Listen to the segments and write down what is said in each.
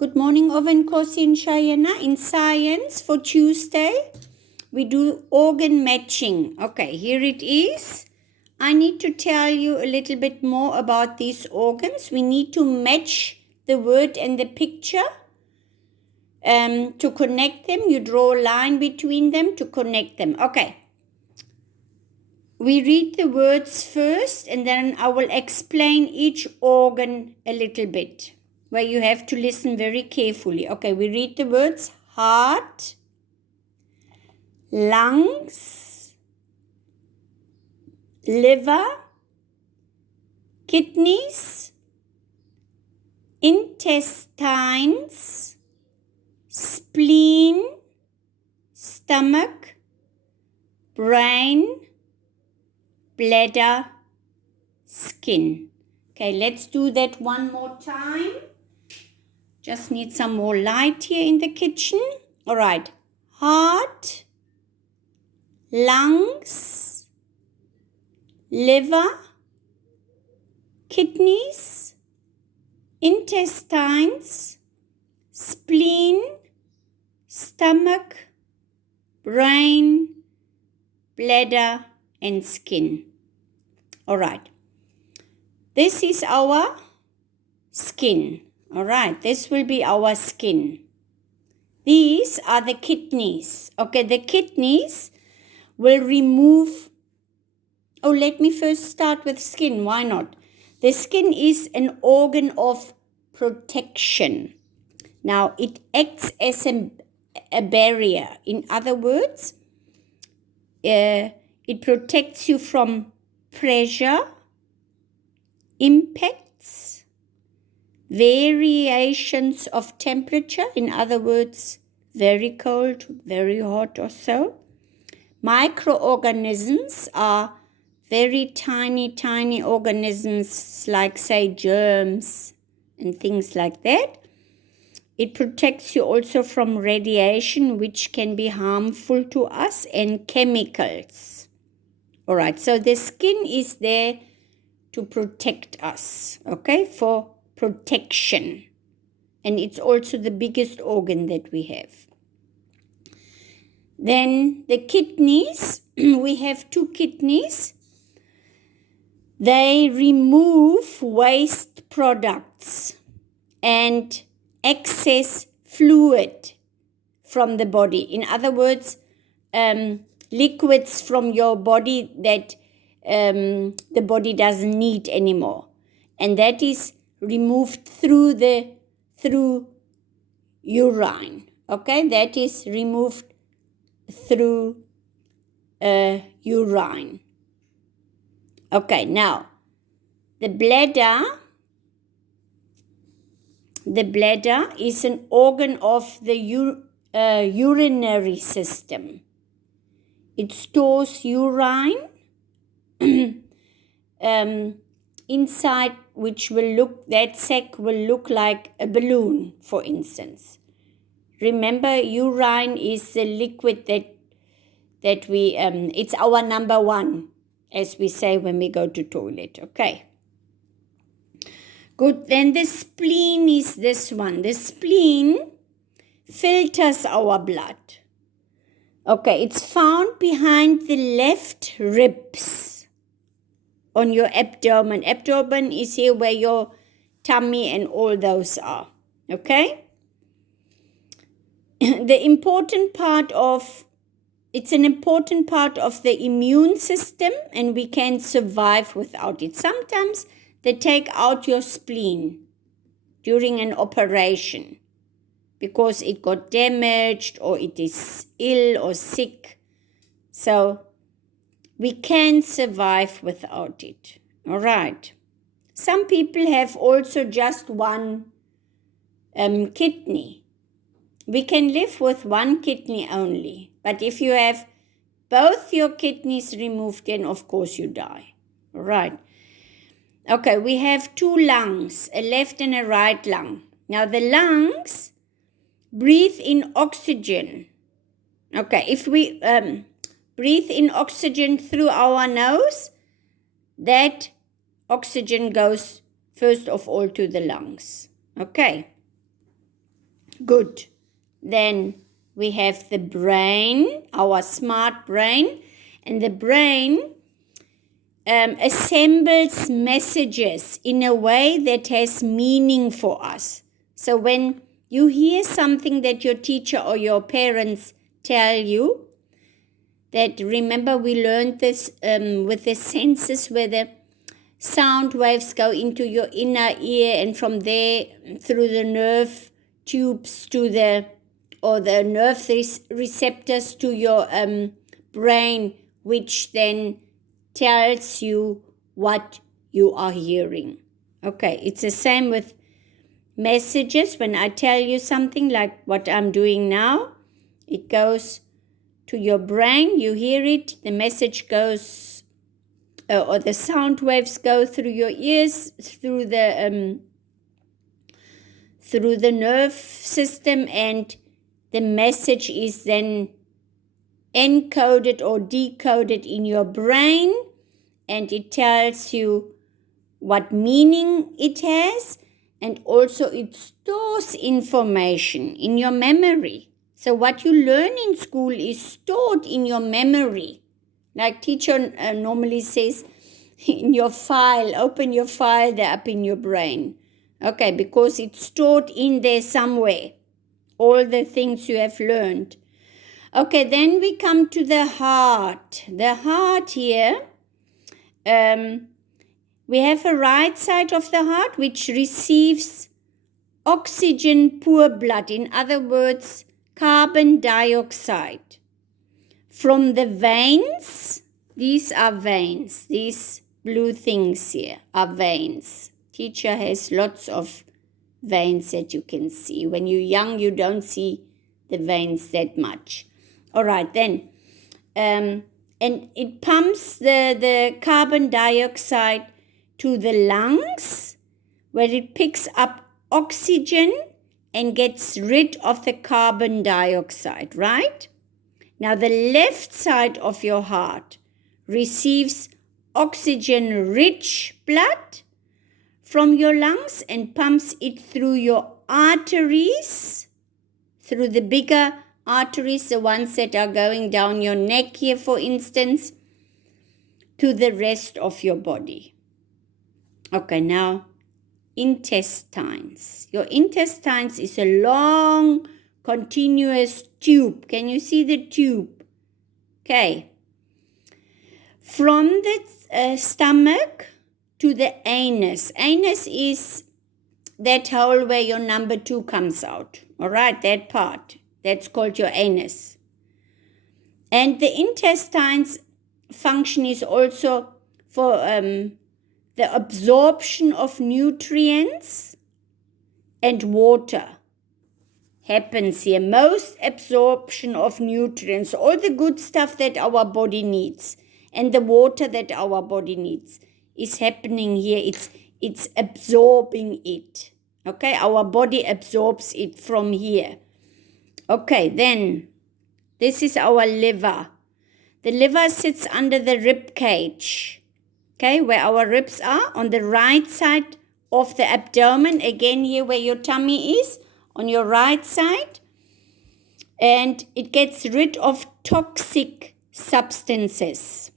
Good morning, Oven Kosi and Shayana. In science for Tuesday, we do organ matching. Okay, here it is. I need to tell you a little bit more about these organs. We need to match the word and the picture. To connect them, you draw a line between them to connect them. Okay. We read the words first and then I will explain each organ a little bit, where you have to listen very carefully. Okay, we read the words heart, lungs, liver, kidneys, intestines, spleen, stomach, brain, bladder, skin. Okay, let's do that one more time. Just need some more light here in the kitchen. All right. Heart, lungs, liver, kidneys, intestines, spleen, stomach, brain, bladder, and skin. All right. This is our skin. All right. This will be our skin. These are the kidneys. Okay, the kidneys will remove. Oh, let me first start with skin. Why not? The skin is an organ of protection. Now, it acts as a barrier. In other words, it protects you from pressure, impacts, variations of temperature, in other words, very cold, very hot or so. Microorganisms are very tiny organisms like, say, germs and things like that. It protects you also from radiation, which can be harmful to us, and chemicals. All right, so the skin is there to protect us, okay, for protection. And it's also the biggest organ that we have. Then the kidneys, we have two kidneys. They remove waste products and excess fluid from the body. In other words, liquids from your body that the body doesn't need anymore. And that is removed through urine. Okay, that is removed through urine. Okay, now the bladder is an organ of the urinary system. It stores urine inside, which that sac will look like a balloon, for instance. Remember, urine is the liquid that we, it's our number one, as we say when we go to toilet, okay? Good, then the spleen is this one. The spleen filters our blood. Okay, it's found behind the left ribs on your abdomen. Abdomen is here where your tummy and all those are, okay? It's an important part of the immune system, and we can survive without it. Sometimes they take out your spleen during an operation because it got damaged or it is ill or sick. So we can survive without it. All right. Some people have also just one kidney. We can live with one kidney only. But if you have both your kidneys removed, then of course you die. All right. Okay, we have two lungs, a left and a right lung. Now the lungs breathe in oxygen. Okay, if we breathe in oxygen through our nose, that oxygen goes first of all to the lungs. Okay. Good. Then we have the brain, our smart brain, and the brain assembles messages in a way that has meaning for us. So when you hear something that your teacher or your parents tell you, that remember we learned this with the senses where the sound waves go into your inner ear, and from there through the nerve tubes to the nerve receptors to your brain, which then tells you what you are hearing. Okay, it's the same with messages. When I tell you something like what I'm doing now, it goes to your brain, you hear it, the message goes, or the sound waves go through your ears, through the nerve system, and the message is then encoded or decoded in your brain, and it tells you what meaning it has, and also it stores information in your memory. So what you learn in school is stored in your memory. Like teacher normally says, in your file, open your file, they're up in your brain. Okay, because it's stored in there somewhere, all the things you have learned. Okay, then we come to the heart. The heart here, we have a right side of the heart which receives oxygen poor blood, in other words, carbon dioxide, from the veins. These are veins. These blue things here are veins. Teacher has lots of veins that you can see. When you're young, you don't see the veins that much. All right, then. And it pumps the carbon dioxide to the lungs, where it picks up oxygen and gets rid of the carbon dioxide, right? Now, the left side of your heart receives oxygen-rich blood from your lungs and pumps it through your arteries, through the bigger arteries, the ones that are going down your neck here, for instance, to the rest of your body. Okay, now intestines. Your intestines is a long, continuous tube. Can you see the tube? Okay. From the stomach to the anus. Anus is that hole where your number 2 comes out. All right, that part. That's called your anus. And the intestines function is also for the absorption of nutrients and water happens here. Most absorption of nutrients, all the good stuff that our body needs, and the water that our body needs is happening here. It's absorbing it. Okay, our body absorbs it from here. Okay, then this is our liver. The liver sits under the rib cage. Okay, where our ribs are, on the right side of the abdomen, again here where your tummy is, on your right side. And it gets rid of toxic substances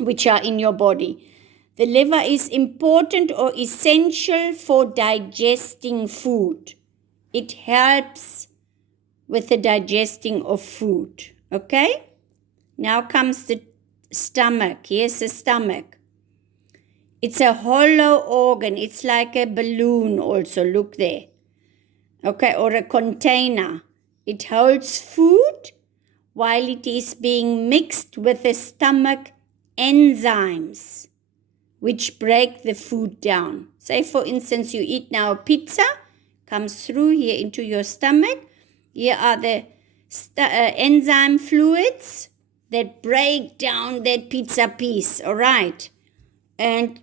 which are in your body. The liver is important or essential for digesting food. It helps with the digesting of food. Okay? Now comes the stomach. Here's the stomach. It's a hollow organ. It's like a balloon also. Look there. Okay, or a container. It holds food while it is being mixed with the stomach enzymes, which break the food down. Say, for instance, you eat now pizza, comes through here into your stomach. Here are the enzyme fluids that break down that pizza piece, all right? And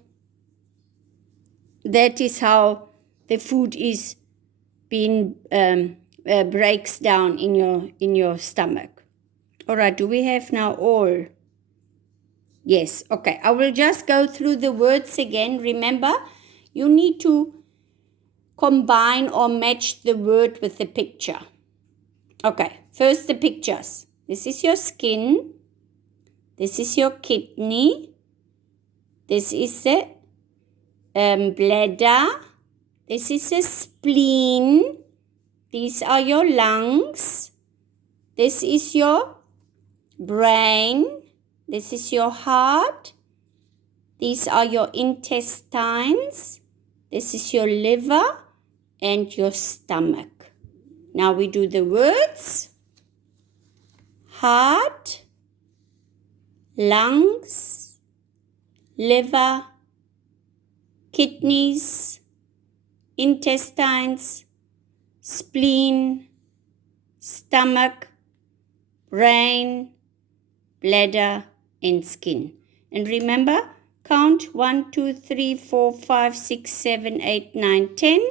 that is how the food is being breaks down in your stomach. All right, do we have now all? Yes, okay. I will just go through the words again. Remember, you need to combine or match the word with the picture. Okay, first the pictures. This is your skin. This is your kidney. This is the bladder. This is a spleen. These are your lungs. This is your brain. This is your heart. These are your intestines. This is your liver and your stomach. Now we do the words. Heart, lungs, liver, kidneys, intestines, spleen, stomach, brain, bladder, and skin. And remember, count 1, 2, 3, 4, 5, 6, 7, 8, 9, 10.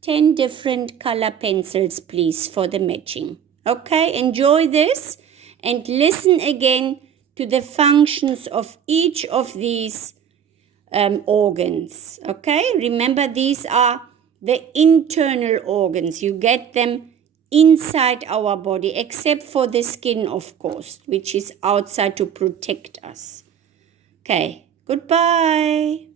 10 different color pencils, please, for the matching. Okay, enjoy this and listen again to the functions of each of these organs. Okay, remember these are the internal organs. You get them inside our body, except for the skin, of course, which is outside to protect us. Okay, goodbye.